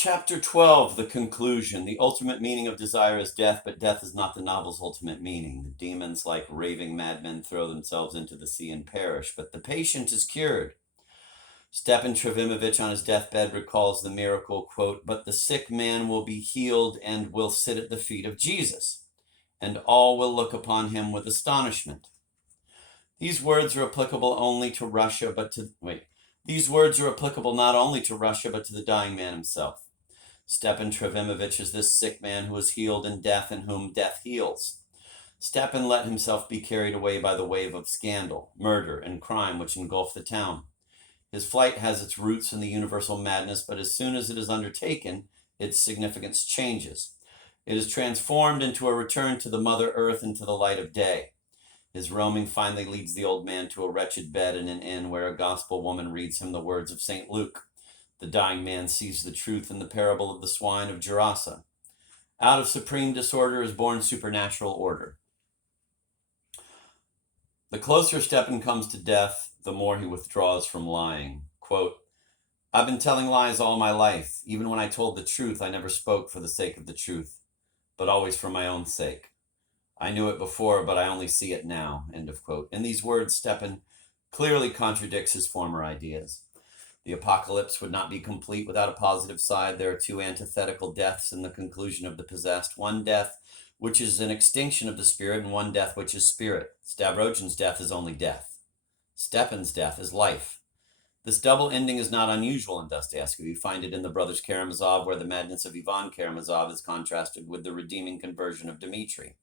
Chapter 12, the conclusion. The ultimate meaning of desire is death, but death is not the novel's ultimate meaning. The demons, like raving madmen, throw themselves into the sea and perish, but the patient is cured. Stepan Trivimовich on his deathbed recalls the miracle, quote, "But the sick man will be healed and will sit at the feet of Jesus, and all will look upon him with astonishment." These words are applicable only to Russia, These words are applicable not only to Russia, but to the dying man himself. Stepan Trivimовich is this sick man who is healed in death and whom death heals. Stepan let himself be carried away by the wave of scandal, murder, and crime which engulfed the town. His flight has its roots in the universal madness, but as soon as it is undertaken, its significance changes. It is transformed into a return to the Mother Earth and to the light of day. His roaming finally leads the old man to a wretched bed in an inn where a gospel woman reads him the words of St. Luke. The dying man sees the truth in the parable of the swine of Gerasa. Out of supreme disorder is born supernatural order. The closer Stepan comes to death, the more he withdraws from lying. Quote, "I've been telling lies all my life. Even when I told the truth, I never spoke for the sake of the truth, but always for my own sake. I knew it before, but I only see it now." End of quote. In these words, Stepan clearly contradicts his former ideas. The apocalypse would not be complete without a positive side. There are two antithetical deaths in the conclusion of The Possessed. One death which is an extinction of the spirit, and one death which is spirit. Stavrogin's death is only death. Stepan's death is life. This double ending is not unusual in Dostoevsky. We find it in The Brothers Karamazov, where the madness of Ivan Karamazov is contrasted with the redeeming conversion of Dmitri.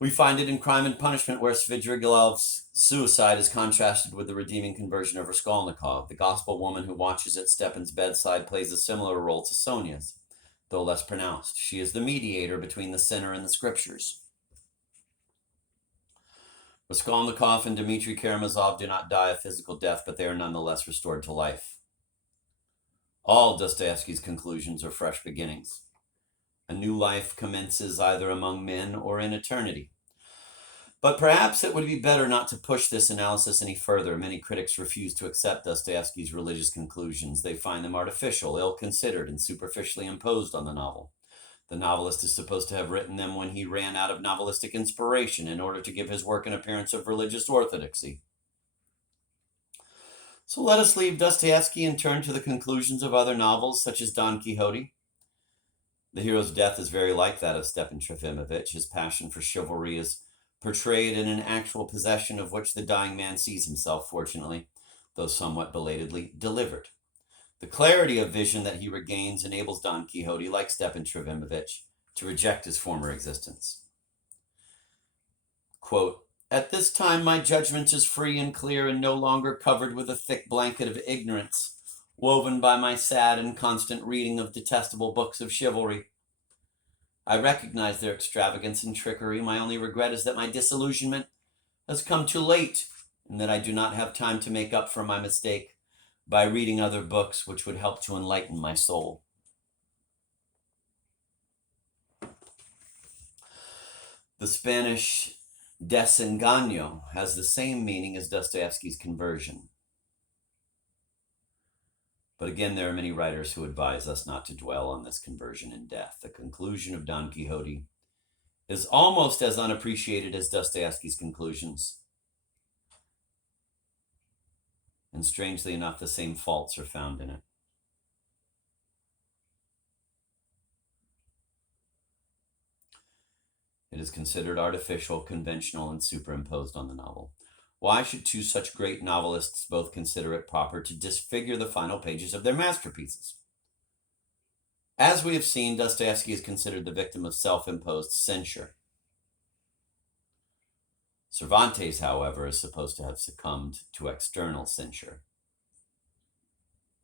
We find it in Crime and Punishment, where Svidrigaïlov's suicide is contrasted with the redeeming conversion of Raskolnikov. The gospel woman who watches at Stepan's bedside plays a similar role to Sonia's, though less pronounced. She is the mediator between the sinner and the scriptures. Raskolnikov and Dmitri Karamazov do not die a physical death, but they are nonetheless restored to life. All Dostoevsky's conclusions are fresh beginnings. A new life commences either among men or in eternity. But perhaps it would be better not to push this analysis any further. Many critics refuse to accept Dostoevsky's religious conclusions. They find them artificial, ill-considered, and superficially imposed on the novel. The novelist is supposed to have written them when he ran out of novelistic inspiration in order to give his work an appearance of religious orthodoxy. So let us leave Dostoevsky and turn to the conclusions of other novels, such as Don Quixote. The hero's death is very like that of Stepan Trofimovic. His passion for chivalry is portrayed in an actual possession of which the dying man sees himself, fortunately, though somewhat belatedly, delivered. The clarity of vision that he regains enables Don Quixote, like Stepan Trofimovic, to reject his former existence. Quote, "At this time my judgment is free and clear and no longer covered with a thick blanket of ignorance, woven by my sad and constant reading of detestable books of chivalry. I recognize their extravagance and trickery. My only regret is that my disillusionment has come too late, and that I do not have time to make up for my mistake by reading other books which would help to enlighten my soul." The Spanish desengaño has the same meaning as Dostoevsky's conversion. But again, there are many writers who advise us not to dwell on this conversion in death. The conclusion of Don Quixote is almost as unappreciated as Dostoevsky's conclusions. And strangely enough, the same faults are found in it. It is considered artificial, conventional, and superimposed on the novel. Why should two such great novelists both consider it proper to disfigure the final pages of their masterpieces? As we have seen, Dostoevsky is considered the victim of self-imposed censure. Cervantes, however, is supposed to have succumbed to external censure.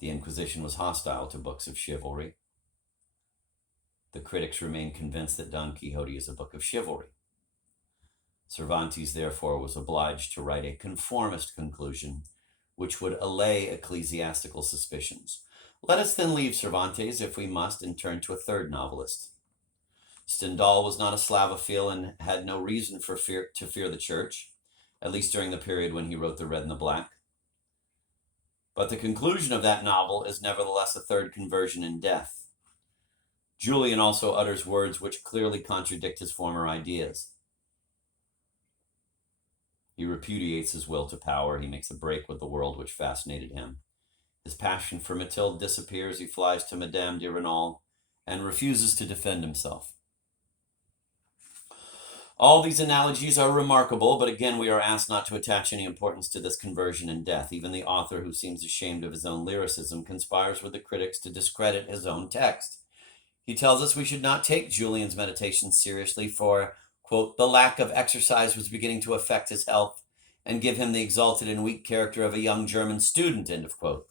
The Inquisition was hostile to books of chivalry. The critics remain convinced that Don Quixote is a book of chivalry. Cervantes, therefore, was obliged to write a conformist conclusion, which would allay ecclesiastical suspicions. Let us then leave Cervantes, if we must, and turn to a third novelist. Stendhal was not a Slavophile and had no reason to fear the church, at least during the period when he wrote The Red and the Black. But the conclusion of that novel is nevertheless a third conversion in death. Julian also utters words which clearly contradict his former ideas. He repudiates his will to power. He makes a break with the world which fascinated him. His passion for Mathilde disappears. He flies to Madame de Renal and refuses to defend himself. All these analogies are remarkable, but again, we are asked not to attach any importance to this conversion in death. Even the author, who seems ashamed of his own lyricism, conspires with the critics to discredit his own text. He tells us we should not take Julian's meditations seriously for, quote, the lack of exercise was beginning to affect his health and give him the exalted and weak character of a young German student, end of quote.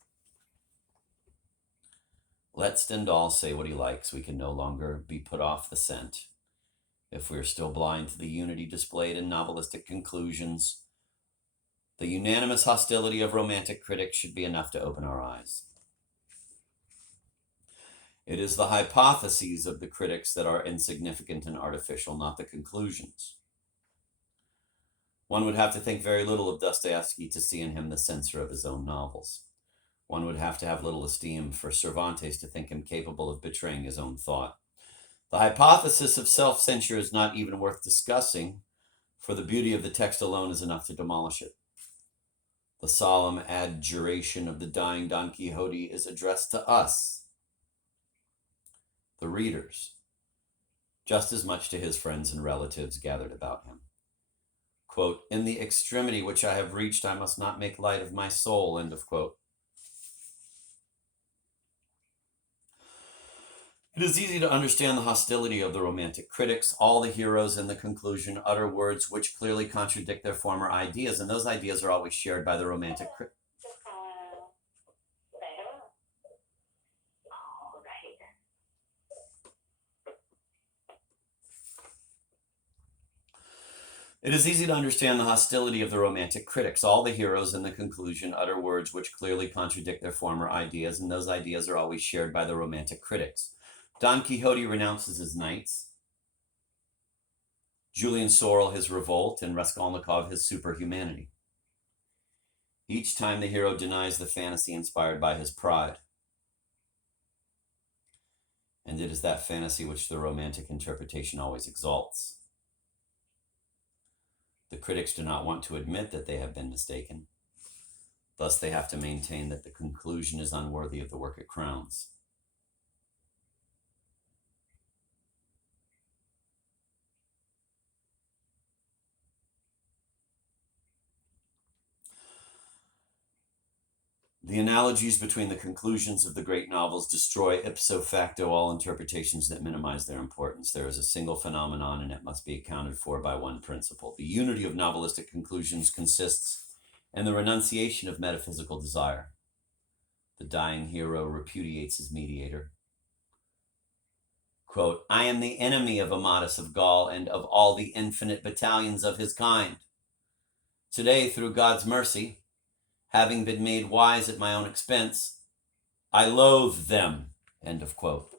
Let Stendhal say what he likes. We can no longer be put off the scent. If we're still blind to the unity displayed in novelistic conclusions, the unanimous hostility of romantic critics should be enough to open our eyes. It is the hypotheses of the critics that are insignificant and artificial, not the conclusions. One would have to think very little of Dostoevsky to see in him the censor of his own novels. One would have to have little esteem for Cervantes to think him capable of betraying his own thought. The hypothesis of self-censure is not even worth discussing, for the beauty of the text alone is enough to demolish it. The solemn adjuration of the dying Don Quixote is addressed to us, the readers, just as much to his friends and relatives gathered about him. Quote, in the extremity which I have reached, I must not make light of my soul, end of quote. It is easy to understand the hostility of the romantic critics. All the heroes in the conclusion utter words which clearly contradict their former ideas, and those ideas are always shared by the romantic critics. It is easy to understand the hostility of the romantic critics. All the heroes in the conclusion utter words which clearly contradict their former ideas, and those ideas are always shared by the romantic critics. Don Quixote renounces his knights, Julian Sorel his revolt, and Raskolnikov his superhumanity. Each time the hero denies the fantasy inspired by his pride. And it is that fantasy which the romantic interpretation always exalts. The critics do not want to admit that they have been mistaken. Thus, they have to maintain that the conclusion is unworthy of the work it crowns. The analogies between the conclusions of the great novels destroy ipso facto all interpretations that minimize their importance. There is a single phenomenon, and it must be accounted for by one principle. The unity of novelistic conclusions consists in the renunciation of metaphysical desire. The dying hero repudiates his mediator. Quote, I am the enemy of Amadis of Gaul and of all the infinite battalions of his kind. Today, through God's mercy, having been made wise at my own expense, I loathe them, end of quote.